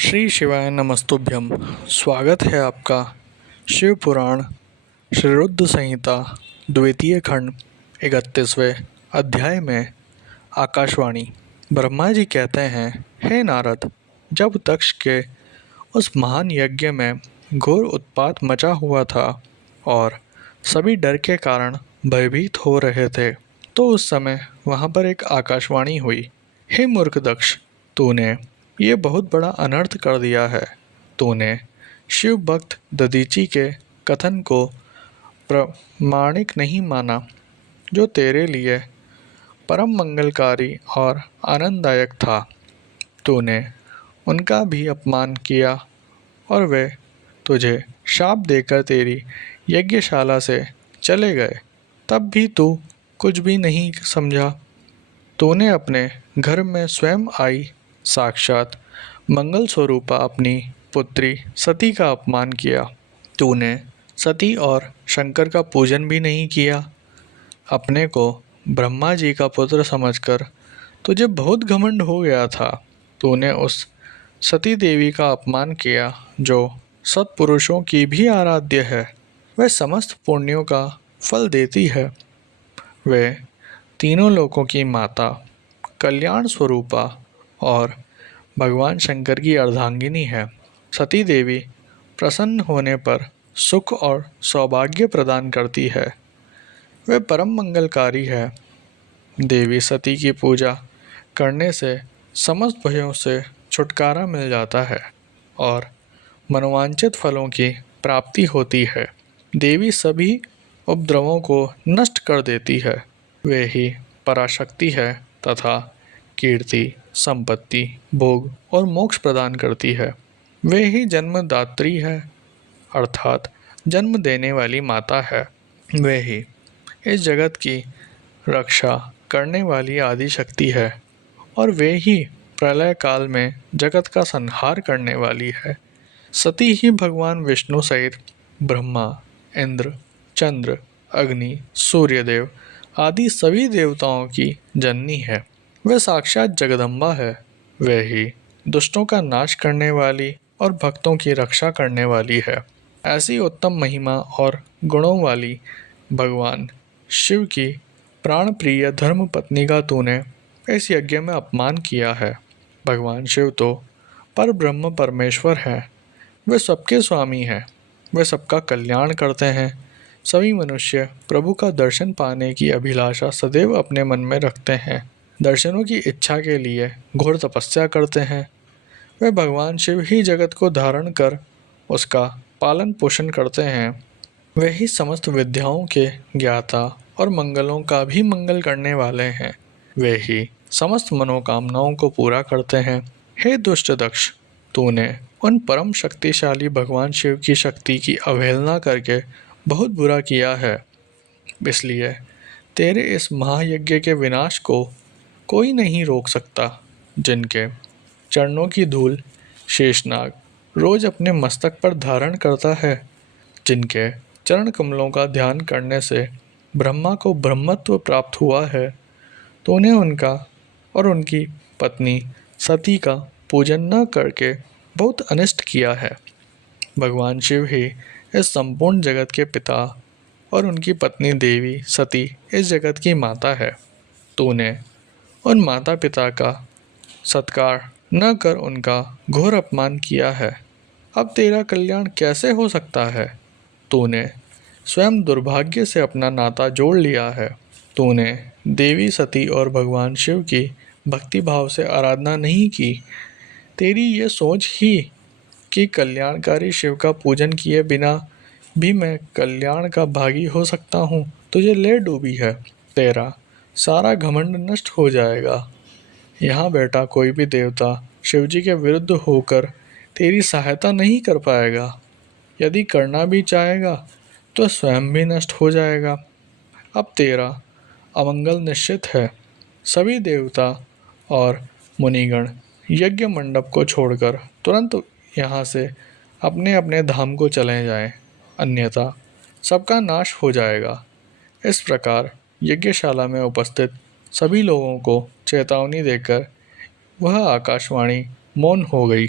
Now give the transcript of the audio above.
श्री शिवाय नमस्तुभ्यम। स्वागत है आपका शिव पुराण श्री रुद्र संहिता द्वितीय खंड 31वें अध्याय में। आकाशवाणी। ब्रह्मा जी कहते हैं, हे नारद, जब दक्ष के उस महान यज्ञ में घोर उत्पात मचा हुआ था और सभी डर के कारण भयभीत हो रहे थे, तो उस समय वहाँ पर एक आकाशवाणी हुई। हे मूर्ख दक्ष, तूने ये बहुत बड़ा अनर्थ कर दिया है। तूने शिव भक्त दधीचि के कथन को प्रामाणिक नहीं माना, जो तेरे लिए परम मंगलकारी और आनंददायक था। तूने उनका भी अपमान किया और वे तुझे शाप देकर तेरी यज्ञशाला से चले गए। तब भी तू कुछ भी नहीं समझा। तूने अपने घर में स्वयं आई साक्षात मंगल स्वरूपा अपनी पुत्री सती का अपमान किया। तूने सती और शंकर का पूजन भी नहीं किया। अपने को ब्रह्मा जी का पुत्र समझकर तुझे बहुत घमंड हो गया था। तूने उस सती देवी का अपमान किया जो सत्पुरुषों की भी आराध्य है। वह समस्त पुण्यों का फल देती है। वे तीनों लोकों की माता, कल्याण स्वरूपा और भगवान शंकर की अर्धांगिनी है। सती देवी प्रसन्न होने पर सुख और सौभाग्य प्रदान करती है। वे परम मंगलकारी है। देवी सती की पूजा करने से समस्त भयों से छुटकारा मिल जाता है और मनोवांछित फलों की प्राप्ति होती है। देवी सभी उपद्रवों को नष्ट कर देती है। वे ही पराशक्ति है तथा कीर्ति, संपत्ति, भोग और मोक्ष प्रदान करती है। वे ही जन्मदात्री है, अर्थात जन्म देने वाली माता है। वे ही इस जगत की रक्षा करने वाली आदि शक्ति है और वे ही प्रलय काल में जगत का संहार करने वाली है। सती ही भगवान विष्णु सहित ब्रह्मा, इंद्र, चंद्र, अग्नि, सूर्यदेव आदि सभी देवताओं की जननी है। वह साक्षात जगदम्बा है। वह ही दुष्टों का नाश करने वाली और भक्तों की रक्षा करने वाली है। ऐसी उत्तम महिमा और गुणों वाली भगवान शिव की प्राण प्रिय धर्म पत्नी का तूने इस यज्ञ में अपमान किया है। भगवान शिव तो पर ब्रह्म परमेश्वर है। वे सबके स्वामी हैं। वे सबका कल्याण करते हैं। सभी मनुष्य प्रभु का दर्शन पाने की अभिलाषा सदैव अपने मन में रखते हैं। दर्शनों की इच्छा के लिए घोर तपस्या करते हैं। वे भगवान शिव ही जगत को धारण कर उसका पालन पोषण करते हैं। वे ही समस्त विद्याओं के ज्ञाता और मंगलों का भी मंगल करने वाले हैं। वे ही समस्त मनोकामनाओं को पूरा करते हैं। हे दुष्ट दक्ष, तूने उन परम शक्तिशाली भगवान शिव की शक्ति की अवहेलना करके बहुत बुरा किया है। इसलिए तेरे इस महायज्ञ के विनाश को कोई नहीं रोक सकता। जिनके चरणों की धूल शेषनाग रोज अपने मस्तक पर धारण करता है, जिनके चरण कमलों का ध्यान करने से ब्रह्मा को ब्रह्मत्व प्राप्त हुआ है, तूने उनका और उनकी पत्नी सती का पूजन न करके बहुत अनिष्ट किया है। भगवान शिव ही इस संपूर्ण जगत के पिता और उनकी पत्नी देवी सती इस जगत की माता है। तूने उन माता पिता का सत्कार न कर उनका घोर अपमान किया है। अब तेरा कल्याण कैसे हो सकता है? तूने स्वयं दुर्भाग्य से अपना नाता जोड़ लिया है। तूने देवी सती और भगवान शिव की भक्ति भाव से आराधना नहीं की। तेरी ये सोच ही कि कल्याणकारी शिव का पूजन किए बिना भी मैं कल्याण का भागी हो सकता हूँ, तुझे ले डूबी है। तेरा सारा घमंड नष्ट हो जाएगा। यहाँ बैठा कोई भी देवता शिवजी के विरुद्ध होकर तेरी सहायता नहीं कर पाएगा। यदि करना भी चाहेगा तो स्वयं भी नष्ट हो जाएगा। अब तेरा अमंगल निश्चित है। सभी देवता और मुनिगण यज्ञ मंडप को छोड़कर तुरंत यहाँ से अपने अपने धाम को चले जाएं, अन्यथा सबका नाश हो जाएगा। इस प्रकार यज्ञशाला में उपस्थित सभी लोगों को चेतावनी देकर वह आकाशवाणी मौन हो गई।